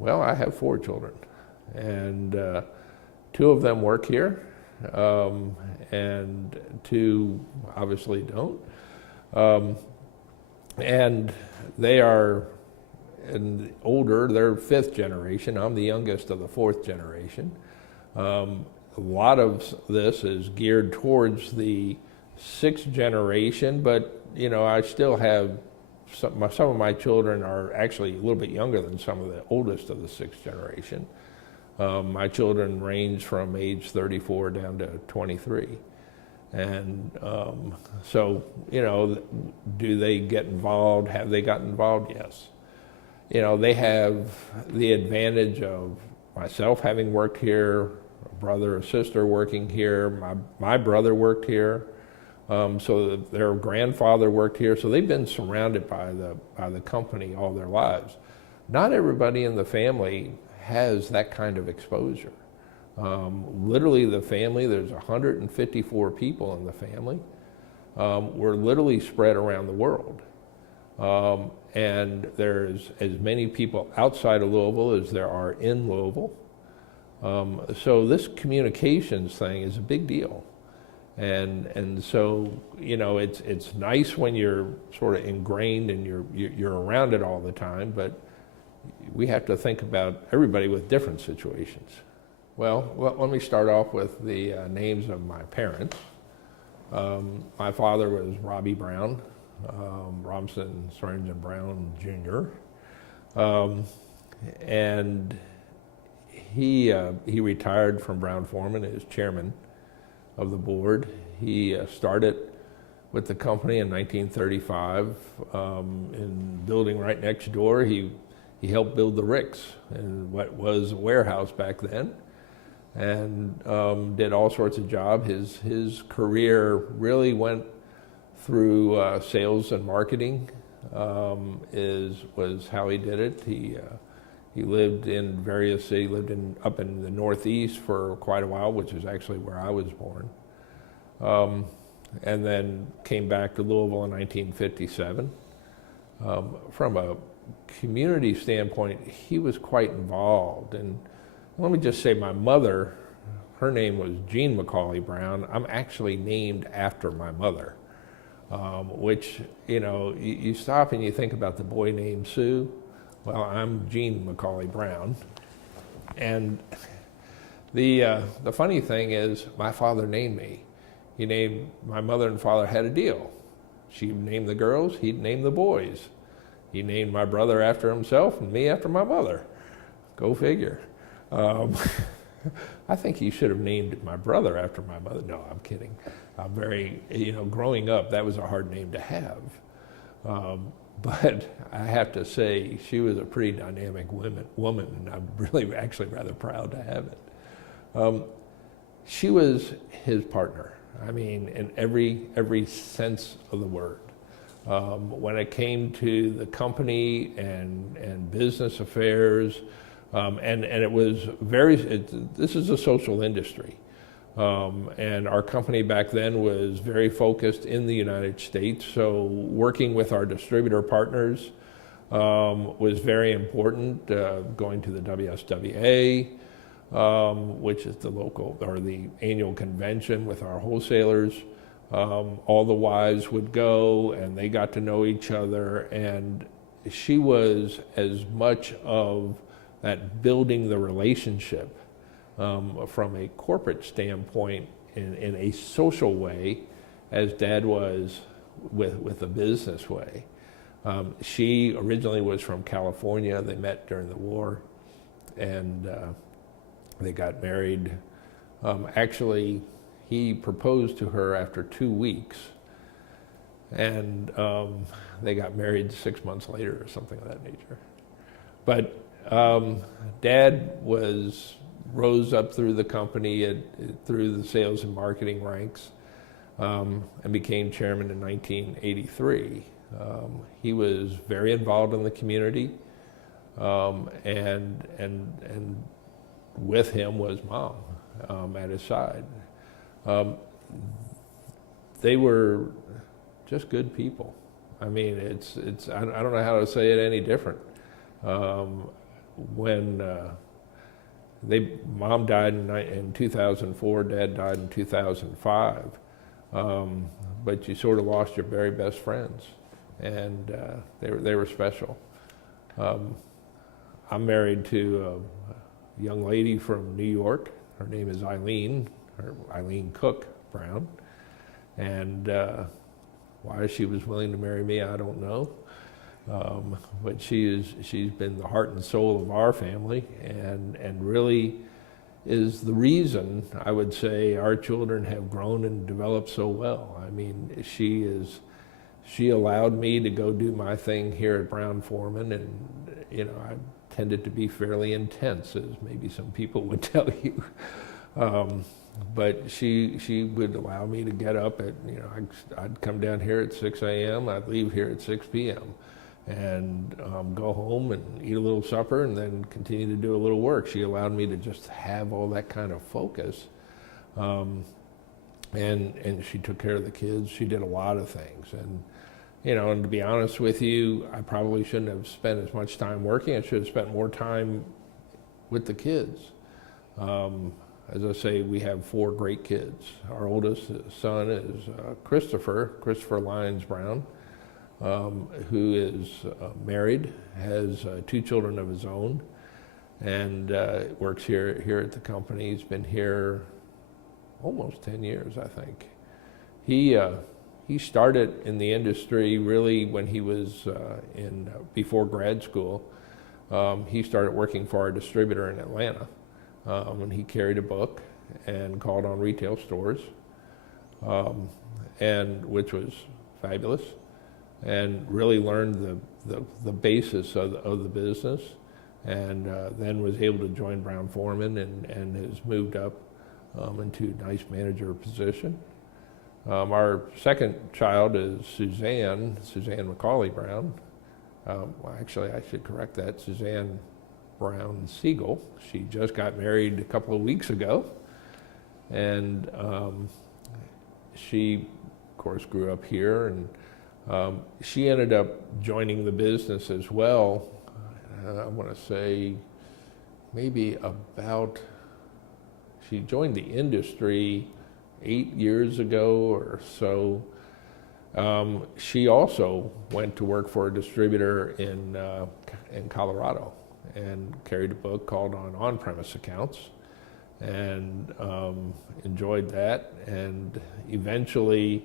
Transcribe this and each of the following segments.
Well, I have 4 children, and 2 of them work here, and 2 obviously don't. And they are older, they're 5th generation. I'm the youngest of the 4th generation. A lot of this is geared towards the 6th generation, but I still have some of my children are actually a little bit younger than some of the oldest of the 6th generation. My children range from age 34 down to 23. And so, do they get involved? Have they gotten involved? Yes. They have the advantage of myself having worked here, a brother or sister working here, my brother worked here, so their grandfather worked here, so they've been surrounded by the company all their lives. Not everybody in the family has that kind of exposure. Literally the family, there's 154 people in the family. We're literally spread around the world. And there's as many people outside of Louisville as there are in Louisville. So this communications thing is a big deal. And so, it's nice when you're sort of ingrained and you're around it all the time, but we have to think about everybody with different situations. Well, let me start off with the names of my parents. My father was Robbie Brown, Robinson, Swearingen Brown Jr. And he retired from Brown-Forman as chairman of the board. He started with the company in 1935 in building right next door. He helped build the Ricks in what was a warehouse back then, and did all sorts of jobs. His career really went through sales and marketing. Was how he did it. He lived in various cities. He lived up in the Northeast for quite a while, which is actually where I was born, and then came back to Louisville in 1957. From a community standpoint, he was quite involved. And let me just say, my mother, her name was Jean McCauley Brown. I'm actually named after my mother, which, you stop and you think about the boy named Sue. Well, I'm Jean McCauley Brown. And the funny thing is, my father named me. My mother and father had a deal. She named the girls, he'd name the boys. He named my brother after himself and me after my mother. Go figure. I think he should have named my brother after my mother. No, I'm kidding. I'm very, growing up, that was a hard name to have. But I have to say, she was a pretty dynamic woman, and I'm really actually rather proud to have it. She was his partner. I mean, in every sense of the word. When it came to the company and business affairs, and it was this is a social industry. And our company back then was very focused in the United States, so working with our distributor partners was very important, going to the WSWA, which is the local or the annual convention with our wholesalers. All the wives would go and they got to know each other, and she was as much of that building the relationship from a corporate standpoint in a social way as Dad was with a business way. She originally was from California. They met during the war, and they got married. Actually, he proposed to her after 2 weeks, and they got married 6 months later or something of that nature. But Dad rose up through the company, through the sales and marketing ranks, and became chairman in 1983. He was very involved in the community, and with him was Mom at his side. They were just good people. I mean, I don't know how to say it any different. when Mom died in 2004, Dad died in 2005, but you sort of lost your very best friends, and they were special. I'm married to a young lady from New York. Her name is Eileen Cook Brown, and why she was willing to marry me, I don't know. But she's been the heart and soul of our family, and really is the reason, I would say, our children have grown and developed so well. I mean, she allowed me to go do my thing here at Brown-Forman, and you know, I tended to be fairly intense, as maybe some people would tell you. But she would allow me to get up at, you know, I'd come down here at 6 a.m., I'd leave here at 6 p.m. and go home and eat a little supper and then continue to do a little work. She allowed me to just have all that kind of focus. And she took care of the kids. She did a lot of things. And, you know, and to be honest with you, I probably shouldn't have spent as much time working. I should have spent more time with the kids. As I say, we have 4 great kids. Our oldest son is Christopher Lyons Brown, who is married, has 2 children of his own, and works here at the company. He's been here almost 10 years, I think. He started in the industry really when he was before grad school. He started working for our distributor in Atlanta. When he carried a book and called on retail stores, and which was fabulous, and really learned the basis of the business, and then was able to join Brown-Forman and has moved up into a nice manager position. Our second child is Suzanne McCauley Brown. Well, actually, I should correct that. Suzanne Brown Siegel. She just got married a couple of weeks ago, and she, of course, grew up here, and she ended up joining the business as well. I want to say maybe she joined the industry 8 years ago or so. She also went to work for a distributor in Colorado, and carried a book called On-Premise Accounts, and enjoyed that, and eventually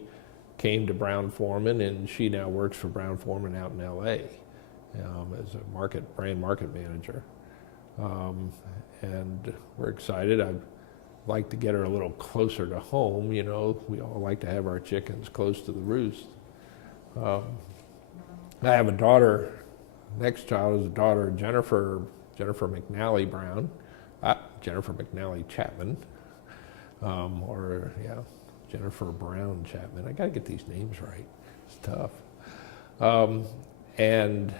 came to Brown-Forman, and she now works for Brown-Forman out in LA as a brand market manager. And we're excited. I'd like to get her a little closer to home. You know, we all like to have our chickens close to the roost. I have a daughter. Next child is a daughter, Jennifer McNally Brown, Jennifer McNally Chapman, Jennifer Brown Chapman. I got to get these names right. It's tough. And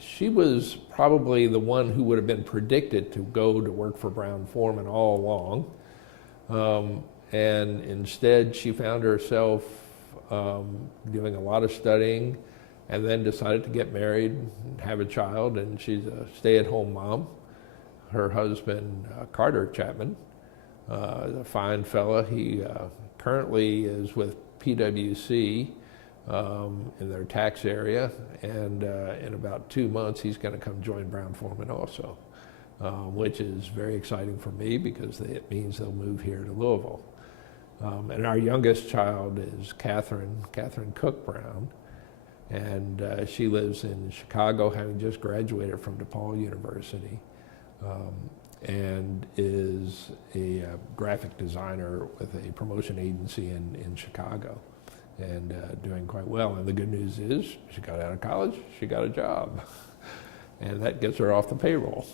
she was probably the one who would have been predicted to go to work for Brown-Forman all along. And instead, she found herself doing a lot of studying, and then decided to get married and have a child, and she's a stay-at-home mom. Her husband, Carter Chapman, is a fine fella. He currently is with PwC in their tax area, and in about 2 months he's going to come join Brown-Forman also, which is very exciting for me because it means they'll move here to Louisville. And our youngest child is Catherine Cook Brown, and she lives in Chicago, having just graduated from DePaul University, and is a graphic designer with a promotion agency in Chicago, and doing quite well. And the good news is she got out of college, she got a job, and that gets her off the payroll.